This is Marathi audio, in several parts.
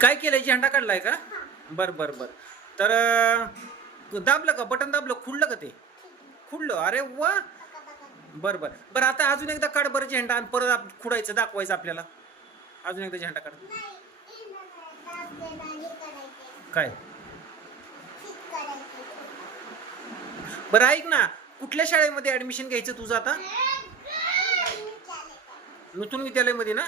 काय केलंय? झेंडा काढलाय का? बर बर बर. तर दाबलं का? बटन दाबलं? खुडलं का ते? खुडलं. अरे वा! बर बर. बरं आता अजून एकदा काढ बरं झेंडा आणि परत खुडायचं दाखवायचं आपल्याला. अजून एकदा झेंडा काढ. काय? बरं ऐक ना कुठल्या शाळेमध्ये ऍडमिशन घ्यायचं तुझं आता? नूतन विद्यालयामध्ये ना?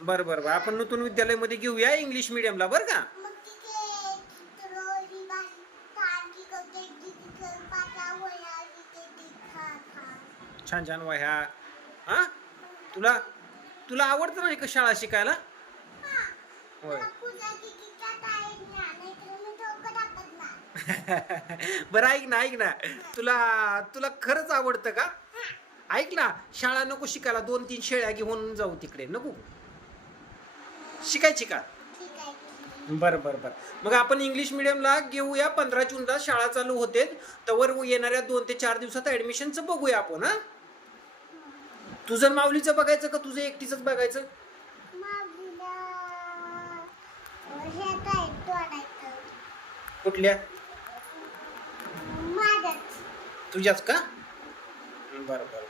बरं बरं बरं. आपण नूतन विद्यालयामध्ये घेऊया इंग्लिश मिडियमला बरं का? छान छान वह्या. हा? तुला तुला आवडतं का शाळा शिकायला? होय. बरं ऐक ना ऐक ना. तुला तुला खरंच आवडतं का? ऐक ना शाळा नको शिकायला. दोन तीन शेळ्या घेऊन जाऊ तिकडे. नको. शिकायची का? बरं बरं बरं. मग आपण इंग्लिश मिडियमला घेऊया. पंधरा जूनला शाळा चालू होते. तवर येणाऱ्या दोन ते चार दिवसात ऍडमिशनचं बघूया आपण हा? तुझं माऊलीचं बघायचं का तुझं एकटीच बघायचं? कुठल्या? तुझ्याच का? बरं बरं बरं.